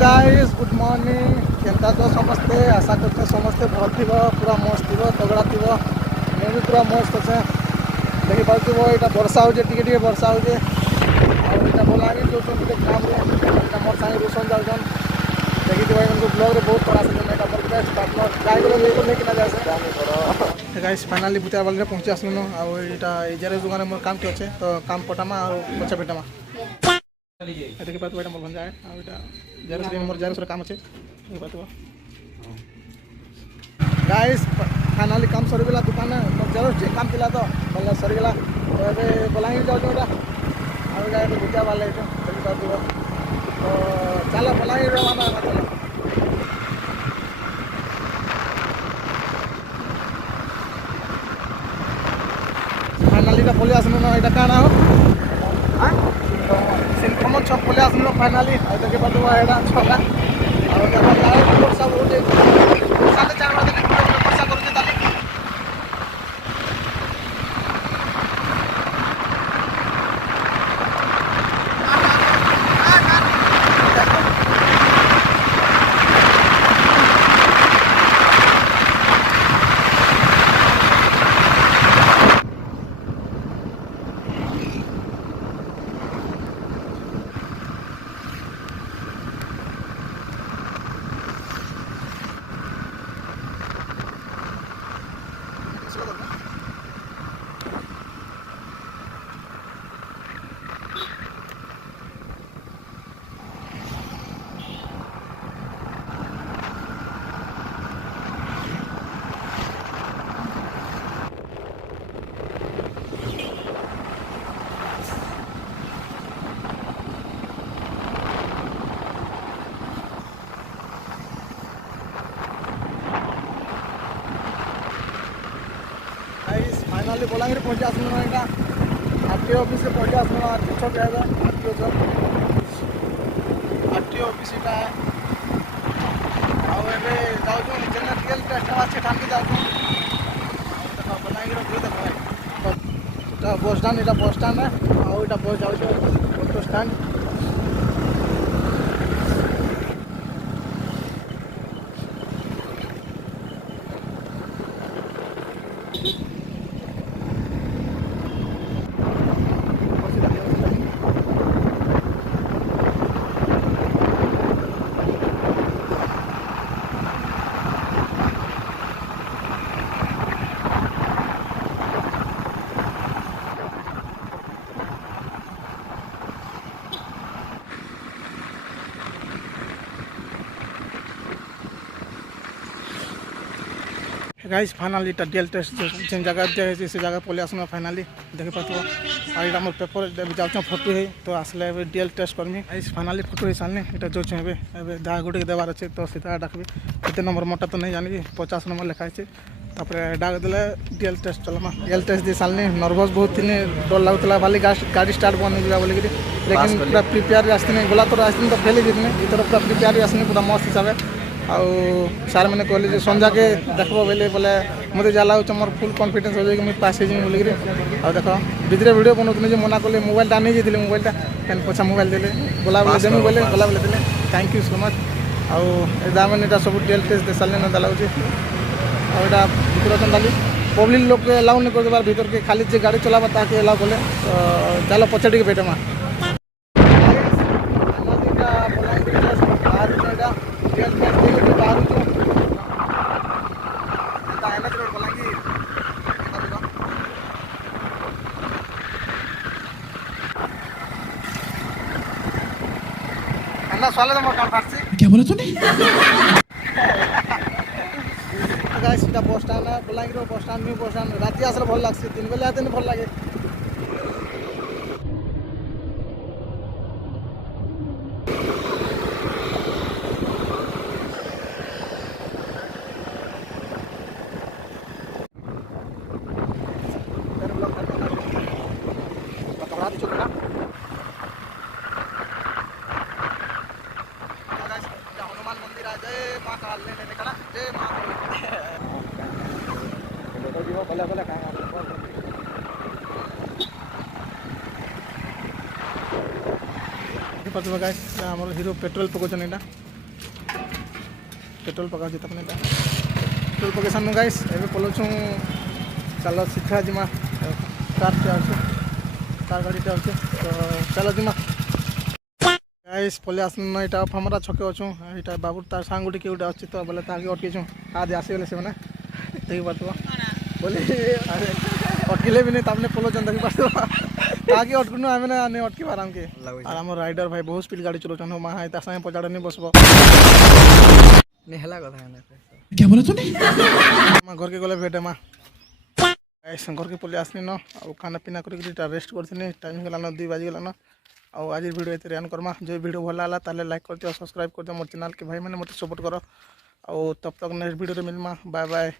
Guys good morning केनता तो समस्ते आशा करते समस्ते बहुत थी पूरा मस्त थी तगड़ा थी मैं भी पूरा मस्त अच्छे देखी पार्थ यहाँ वर्षा हो टे वर्षा हो बलांगीर जो काम मोर सागे रोशन जाऊन देखी ब्लॉग रे बहुत बड़ा मोर बेस्ट पार्टनर गाय को लेकिन जाए गाइस फाइनाली बुतिया वाले पहुँची आसलुन आईटा जेरेस दुकान मोर काम के अच्छे तो काम पटामा और पचा पेटामा देखी पार्थ मोर भंजा है आईटा जेरेस मोर जेरेस काम अच्छे देखी पार्थ गाइस फाइनाली काम सरीगला दुकान मोर जेरेस काम थिला तो बोले सरीगला तो ये बलांगीर जाऊँ आगे बुतिया वाले देखी पार्थ तो चलो बलांगीर चलो फाइनाली पलि आसन यहाँ क्या हो सिंकमन छक पलि आसन फाइनाली देखिए पार्थ यहाँ छका वर्षा बहुत साढ़े 4 बजे वर्षा कर फाइनाली बलांगीर पहुँची आसन यहाँ आरटीओ ऑफिस से पहुँची आसन छक आरटीओ छक आरटीओ ऑफिस यहाँ आए जाऊँ जेना रियल टेस्ट अच्छे ठान के जाऊँ बलांगीर व्यू देख बस स्टाण यहाँ बस स्टाण है आईटा बस जाऊँ auto स्टाण guys finally DL test जिन जगह जाए से जगह पलि आसन फाइनाली देखी पार्थ और मोर पेपर जाऊँ फोटो है तो आसले डीएल टेस्ट करमी गाइस फाइनाली फोटो हो सारे यहाँ जो दाग गुटे देवार अच्छे तो सीधा डाकबी केते नंबर मोटा तो नहीं जानी 50 नंबर लिखाई तापर डाक देले डीएल टेस्ट चलमा डीएल टेस्ट दे सारे नर्भस बहुत थी डर लगुला भाली गाड़ी स्टार्ट बन जा बोलिक लेकिन पूरा प्रिपेयर आसनी गला थर आसनी तो फेल जीतनी इतर पूरा प्रिपेयर आसनी पूरा मस्त हिसाब आउ सार मैंने कहले संध्या के देखब बोले बोले मत जहाँ लगे मोर फुल कॉन्फिडेंस हो जाए पास हो बोलिक आ देख भितर वीडियो बनाते मना कले मोबाइलटा नहीं जाइए मोबाइलटा फिर पछा मोबाइल देले बोला बोले देमी बोले बोला बोले देले थैंक यू सो मच आउ मैंने सब डीएल टेस्ट दे सारे ना लगे आईटा भर खाली पब्लिक लोग के अलाउ नहीं कर भर के खाली जे गाड़ी चलाबा ताकि अलाउ बोले तो चलो पचे टे बेटमा क्या बोला तूने? गाइस सीधा बस स्टाण है बलांगीर बस स्टाण न्यू बस स्टाण राति आसले भल लगे दिन बेले आते भल लगे हनुमान मंदिर आ जय माँ काल जय माँ बोले बोले देखिए गाइस आम हिरो पेट्रोल पकाउछन यहाँ पेट्रोल पका तपने पेट्रोल पके सामने गाइस एबे पलोछु चलो सीधा जिमा कार गाड़ी तो चलो जिमा गाइस पले आसन इटा हमरा छके अछु इटा बाबू तार सांग गुटी केउटा अछि तो बोले ताके अटके छु आज आसी गेले से माने देखि पातबो बोले अरे अटकिले भी नहीं तपने पलो जन देखि पातबो ताके अटकुनु आमे ना ने अटकी आराम के और हमर राइडर भाई बहुत स्पीड गाड़ी चलोछन मा हाय ता संगे पजाड़ नहीं बसबो नेहला कथा है क्या बोला तूने? माँ घर के गले भेटे माँ ऐसा घर के पले आसनी न और खाना पीना करके रेस्ट करते टाइम गलान 2 बज गलान और आज वीडियो ये एन करमा जो वीडियो भल है ताले लाइक कर दियो सब्सक्राइब कर दियो मोर चैनल के भाई मैंने मत सपोर्ट करो और तब तक नेक्स्ट वीडियो मिलमा बाय बाय।